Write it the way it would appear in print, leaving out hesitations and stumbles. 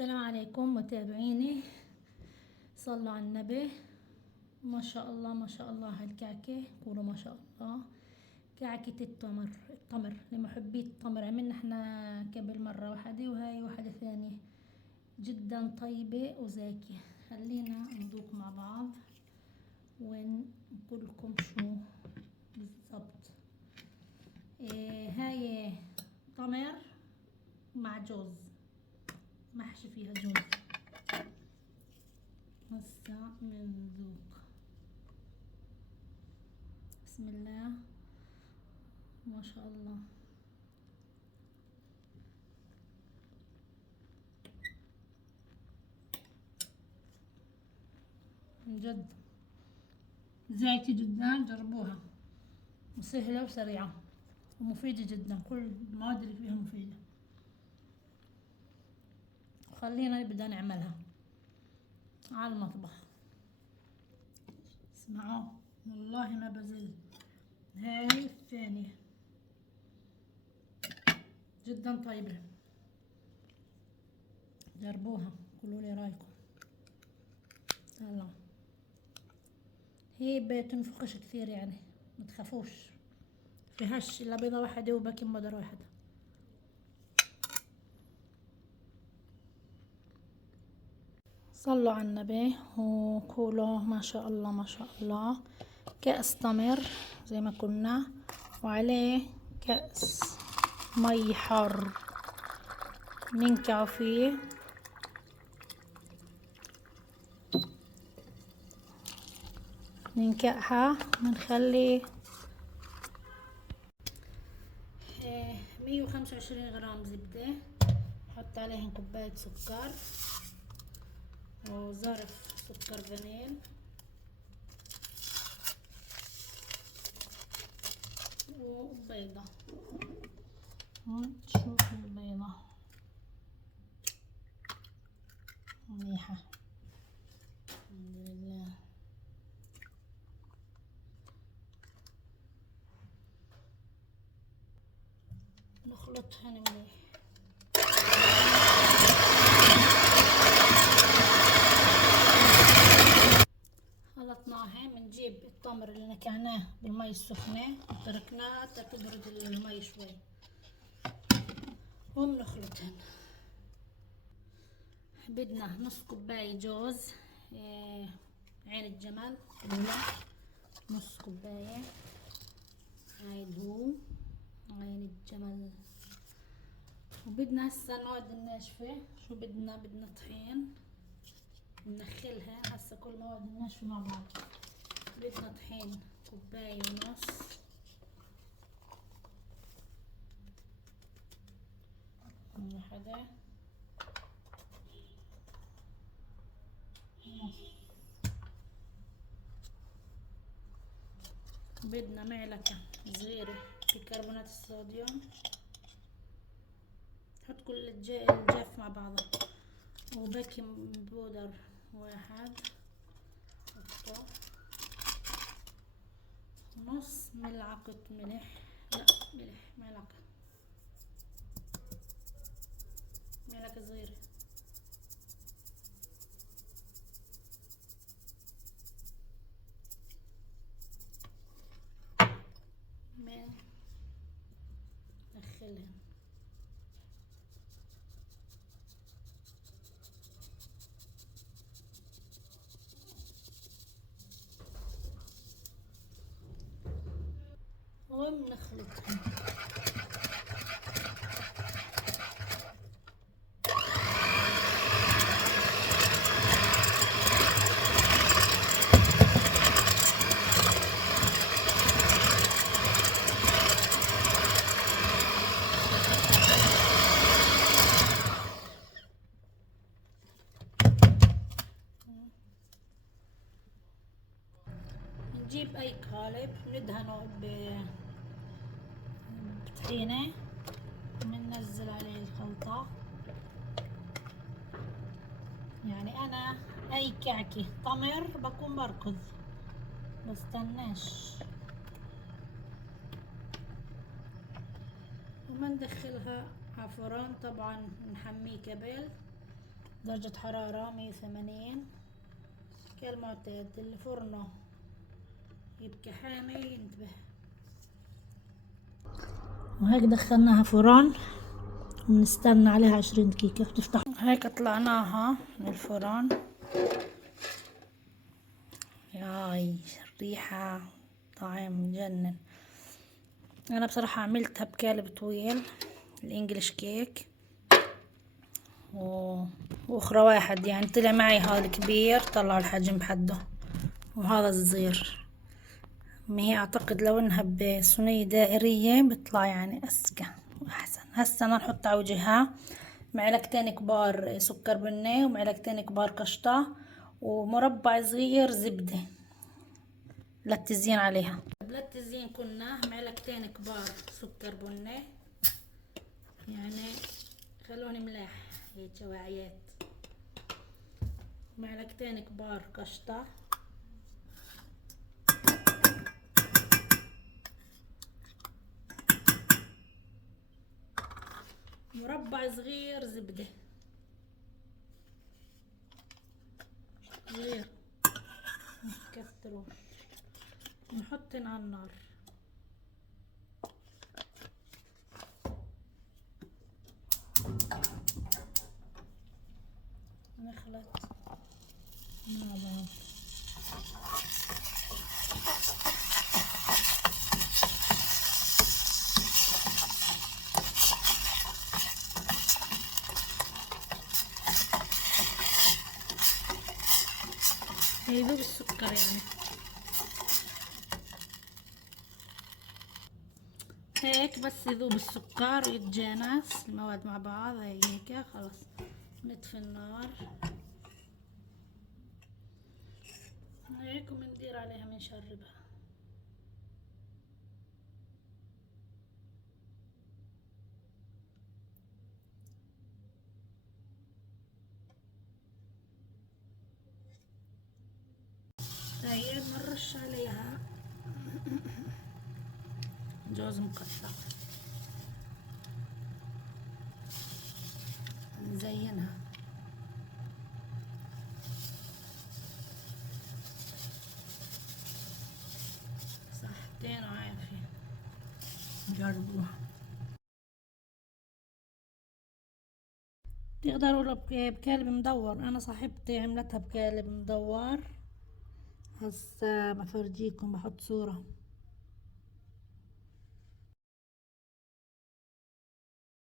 السلام عليكم متابعيني، صلوا على النبي. ما شاء الله ما شاء الله هالكعكة، قولوا ما شاء الله. كعكة التمر لمحبي التمر، عملنا احنا قبل مرة واحدة وهاي واحدة ثانية، جدا طيبة وزاكية. خلينا نذوق مع بعض ونقول لكم شو بالضبط. هاي تمر مع جوز، محشي فيها جوز. هسا منذوق. بسم الله ما شاء الله. من جد زاكي جدا، جربوها، وسهلة وسريعة ومفيدة جدا، كل المواد اللي فيها مفيدة. خلينا نبدأ نعملها على المطبخ. اسمعوا والله ما بزل، هاي الثانية جدا طيبة، جربوها قولوا لي رايكم. يلا هي بتنفخش كثير يعني، ما تخافوش، فيهاش الا بيضة واحدة وباكنج باودر واحد. صلوا على النبي وقولوا ما شاء الله ما شاء الله. كأس تمر زي ما قلنا، وعليه كأس مي حار ننكعه فيه. ننكعها ونخلي 125 غرام زبدة، نحط عليهم كوباية سكر وظرف سكر فانيل وبيضة. شوفوا البيضة منيحة الحمد لله. نخلطها منيح. خلطناها، بنجيب التمر اللي نكعناه بالمي السخنة وتركناه حتى تبرد المي شوي وبنخلطهن. بدنا نص كوباية جوز عين الجمل الأولى، نص كوباية. هاي هو عين الجمل. وبدنا هسا المواد الناشفة. شو بدنا طحين ننخلها هسا، كل مواد الناشفة مع بعض. بدنا طحين كوباية ونص، واحدة نص. بدنا معلقة صغيرة بيكربونات الصوديوم، نحط كل الجاف مع بعضه. وبيكنج بودر واحد، حطه. نص ملعقة ملح، لا ملح، ملعقة صغيرة. ندخلها وبنخلطها. نجيب اي قالب ندهنه بطحينة، بننزل عليه الخلطة. يعني انا اي كعكة تمر بكون بركض، بستناش. وما ندخلها عفران، طبعا نحميه قبل درجة حرارة 180 كالمعتاد. اللي فرنه يبقى حامي ينتبه. وهيك دخلناها فرن ونستنى عليها 20 دقيقة بتفتح. هيك طلعناها من الفرن. ياي الريحة طعم مجنن. انا بصراحة عملتها بقالب طويل الانجليش كيك واخرى واحد، يعني طلع معي هذا كبير طلع الحجم بحده وهذا الصغير. ما هي اعتقد لو انها بصينية دائرية بيطلع يعني اذكى واحسن. هسه انا نحط على وجهها معلقتين كبار سكر بني ومعلقتين كبار قشطة ومربع صغير زبدة للتزيين عليها. للتزيين كنا معلقتين كبار سكر بني، يعني خلوني ملاح هيك واعيات. معلقتين كبار قشطة، مربع صغير زبدة صغير مكتروش. نحطن على النار. نخلط مع بعض. يذوب السكر يعني. هيك بس يذوب السكر ويتجانس المواد مع بعض هيك خلاص نطفي النار هيك ومندير عليها منشربها. طيب نرش عليها جوز مقطع نزينها. صحتين وعافية جربوها. تقدروا بقالب مدور، انا صاحبتي عملتها بقالب مدور. هسا بفرجيكم بحط صورة.